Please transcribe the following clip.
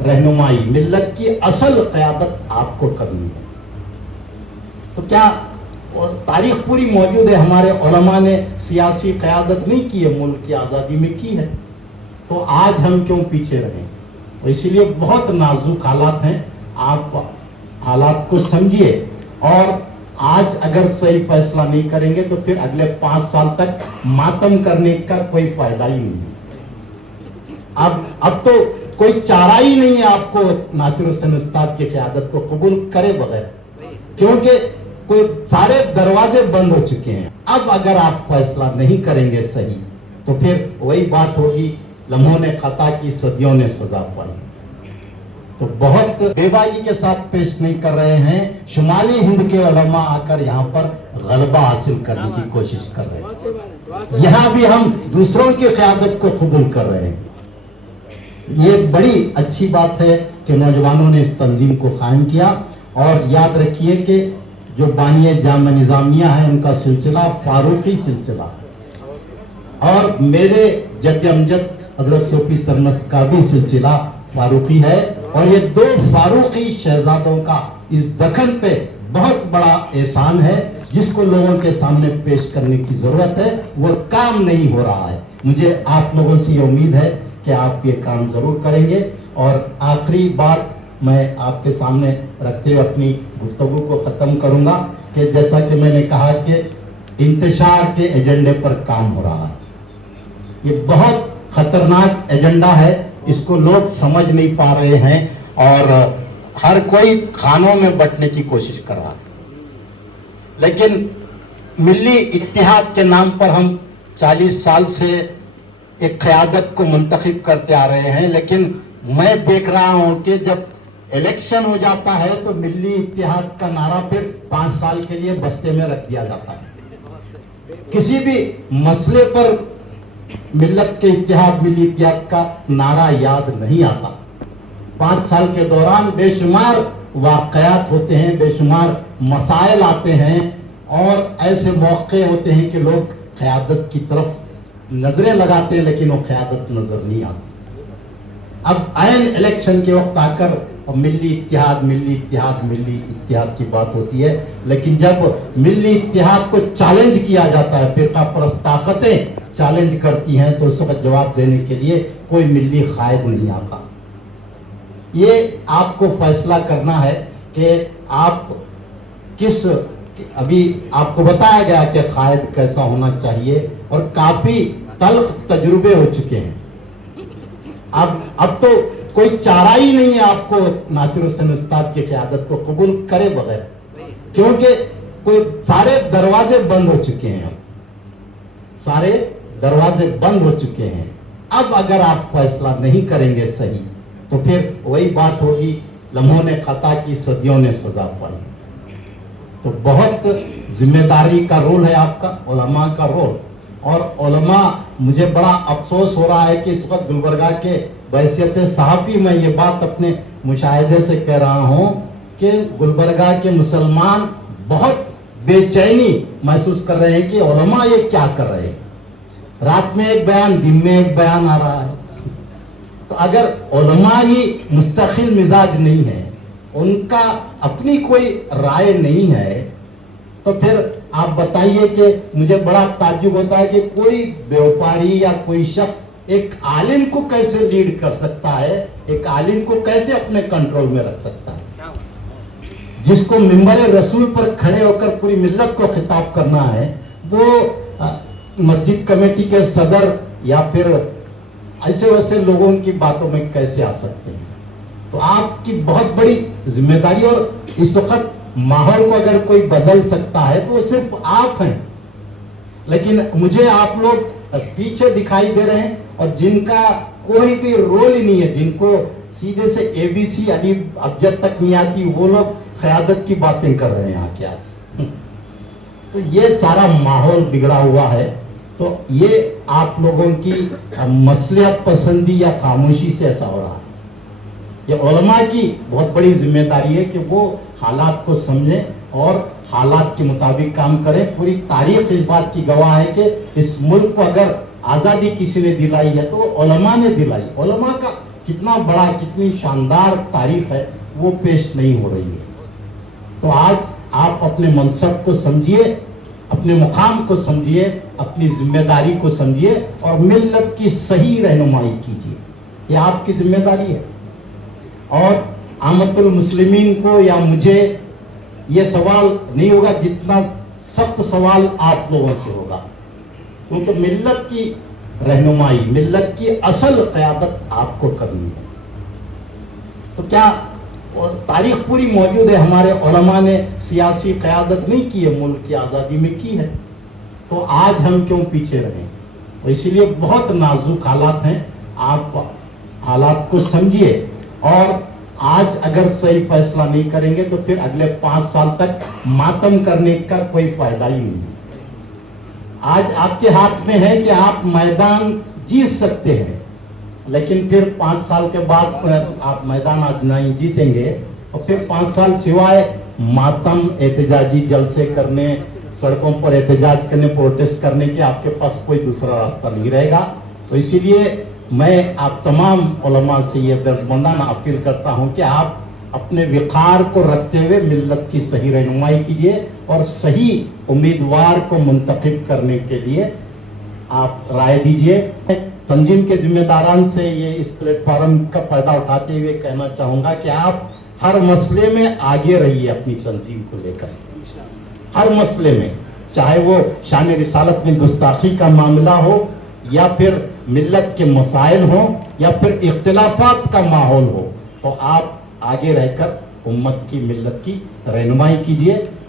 रहनुमाई, मिल्लत की असल क़यादत आपको करनी है। तो क्या तारीख पूरी मौजूद है, हमारे उलमा ने सियासी क़यादत नहीं की है, मुल्क की आज़ादी में की है, तो आज हम क्यों पीछे रहें? तो इसीलिए बहुत नाजुक हालात हैं, आप हालात को समझिए, और आज अगर सही फैसला नहीं करेंगे तो फिर अगले 5 साल तक मातम करने का कोई फायदा ही नहीं है। अब तो कोई चारा ही नहीं है आपको नासिर हुसैन उस्ताद की क़यादत को कबूल करे बगैर, क्योंकि कोई सारे दरवाजे बंद हो चुके हैं। अब अगर आप फैसला नहीं करेंगे सही तो फिर वही बात होगी, लम्हों ने खता की सदियों ने सजा पाई। तो बहुत बेबाकी के साथ पेश नहीं कर रहे हैं, शुमाली हिंद के उलमा आकर यहाँ पर गलबा हासिल करने की कोशिश कर रहे हैं। यहाँ भी हम दूसरों की क़यादत को कबूल कर रहे हैं। ये बड़ी अच्छी बात है कि नौजवानों ने इस तंजीम को कायम किया, और याद रखिए कि जो बानिए जाम निज़ामिया है उनका सिलसिला फारूकी सिलसिला है, और मेरे जद अमजद हज़रत सूफी सरमस्त का भी सिलसिला फारूकी है, और ये 2 फारूकी शहजादों का इस दखन पे बहुत बड़ा एहसान है, जिसको लोगों के सामने पेश करने की जरूरत है। वो काम नहीं हो रहा है। मुझे आप लोगों से ये उम्मीद है कि आप ये काम जरूर करेंगे। और आखिरी बात मैं आपके सामने रखते हुए अपनी गुफ्तगू को ख़त्म करूँगा कि जैसा कि मैंने कहा कि इंतशार के एजेंडे पर काम हो रहा है। ये बहुत खतरनाक एजेंडा है, इसको लोग समझ नहीं पा रहे हैं, और हर कोई खानों में बंटने की कोशिश कर रहा है। लेकिन मिली इत्तेहाद के नाम पर हम 40 साल से एक क़यादत को मुंतखब करते आ रहे हैं, लेकिन मैं देख रहा हूं कि जब इलेक्शन हो जाता है तो मिली इत्तेहाद का नारा फिर 5 साल के लिए बस्ते में रख दिया जाता है। किसी भी मसले पर मिल्लत के इत्तेहाद, मिली इत्तेहाद का नारा याद नहीं आता। 5 साल के दौरान बेशुमार वाक़यात होते हैं, बेशुमार मसाइल आते हैं, और ऐसे मौके होते हैं कि लोग क़यादत की तरफ नजरें लगाते हैं, लेकिन वो क़यादत नजर नहीं आती। अब ऐन इलेक्शन के वक्त आकर मिली इत्तेहाद, मिली इत्तेहाद, मिली इत्तेहाद की बात होती है, लेकिन जब मिली इत्तेहाद को चैलेंज किया जाता है, फिरका परस्त ताकतें चैलेंज करती हैं, तो उस वक्त जवाब देने के लिए कोई मिली कायद नहीं आता। ये आपको फैसला करना है कि आप किस, अभी आपको बताया गया कि कायद कैसा होना चाहिए, और काफी तल्ख तजुर्बे हो चुके हैं। अब तो कोई चारा ही नहीं है आपको नासिर हुसैन उस्ताद की क़यादत को कबूल करे बगैर, क्योंकि कोई सारे दरवाजे बंद हो चुके हैं। सारे दरवाजे बंद हो चुके हैं। अब अगर आप फैसला नहीं करेंगे सही तो फिर वही बात होगी, लम्हों ने खता की सदियों ने सजा पाई। तो बहुत जिम्मेदारी का रोल है आपका, उलमा का रोल। और उलमा, मुझे बड़ा अफसोस हो रहा है कि इस वक्त गुलबर्गा के बहैसियत सहाफ़ी मैं ये बात अपने मुशाहिदे से कह रहा हूँ कि गुलबर्गा के मुसलमान बहुत बेचैनी महसूस कर रहे हैं कि उलमा ये क्या कर रहे हैं। रात में एक बयान, दिन में एक बयान आ रहा है। तो अगर उलमा ही मुस्तकिल मिजाज नहीं है, उनका अपनी कोई राय नहीं है, तो फिर आप बताइए कि मुझे बड़ा ताज्जुब होता है कि कोई व्यापारी या कोई शख्स एक आलिम को कैसे लीड कर सकता है, एक आलिम को कैसे अपने कंट्रोल में रख सकता है, जिसको मिंबर रसूल पर खड़े होकर पूरी मिल्लत को खिताब करना है, वो मस्जिद कमेटी के सदर या फिर ऐसे वैसे लोगों की बातों में कैसे आ सकते हैं। तो आपकी बहुत बड़ी जिम्मेदारी, और इस वक्त माहौल को अगर कोई बदल सकता है तो वो सिर्फ आप हैं। लेकिन मुझे आप लोग पीछे दिखाई दे रहे हैं, और जिनका कोई भी रोल ही नहीं है, जिनको सीधे से ABC अलीफ अबजद तक नहीं आती, वो लोग क़यादत की बातें कर रहे हैं आके आज। तो ये सारा माहौल बिगड़ा हुआ है। तो ये आप लोगों की मसलिहत पसंदी या खामोशी से ऐसा हो रहा है। ये उलमा की बहुत बड़ी जिम्मेदारी है कि वो हालात को समझें और हालात के मुताबिक काम करें। पूरी तारीख इस बात की गवाह है कि इस मुल्क को अगर आज़ादी किसी ने दिलाई है तो उलमा ने दिलाई। उलमा का कितना बड़ा, कितनी शानदार तारीख है वो पेश नहीं हो रही है। तो आज आप अपने मनसब को समझिए, अपने मुकाम को समझिए, अपनी जिम्मेदारी को समझिए और मिल्लत की सही रहनुमाई कीजिए, ये आपकी जिम्मेदारी है। और आमतुल मुस्लिमीन को या मुझे ये सवाल नहीं होगा जितना सख्त सवाल आप लोगों से होगा, क्योंकि मिल्लत की रहनुमाई, मिल्लत की असल क़यादत आपको करनी है। तो क्या तारीख पूरी मौजूद है, हमारे उलमा ने सियासी क़यादत नहीं की है, मुल्क की आज़ादी में की है, तो आज हम क्यों पीछे रहें? तो इसीलिए बहुत नाजुक हालात हैं, आप हालात को समझिए और आज अगर सही फैसला नहीं करेंगे तो फिर अगले 5 साल तक मातम करने का कोई फायदा ही नहीं है। आज आपके हाथ में है कि आप मैदान जीत सकते हैं, लेकिन फिर 5 साल के बाद आप मैदान आज नहीं जीतेंगे और फिर 5 साल सिवाय मातम, एहतजाजी जलसे करने, सड़कों पर एहतजाज करने, प्रोटेस्ट करने के आपके पास कोई दूसरा रास्ता नहीं रहेगा। तो इसीलिए मैं आप तमाम उलमा से ये दर्दमंदाना अपील करता हूँ कि आप अपने विकार को रखते हुए मिल्लत की सही रहनुमाई कीजिए और सही उम्मीदवार को मुंतखब करने के लिए आप राय दीजिए। तंजीम के जिम्मेदारान से ये इस प्लेटफॉर्म का फायदा उठाते हुए कहना चाहूँगा कि आप हर मसले में आगे रहिए अपनी तंजीम को लेकर, हर मसले में, चाहे वो शान रिसालत में गुस्ताखी का मामला हो या फिर मिल्लत के मसाइल हो या फिर इख्तिलाफात का माहौल हो, तो आप आगे रहकर उम्मत की, मिल्लत की रहनुमाई कीजिए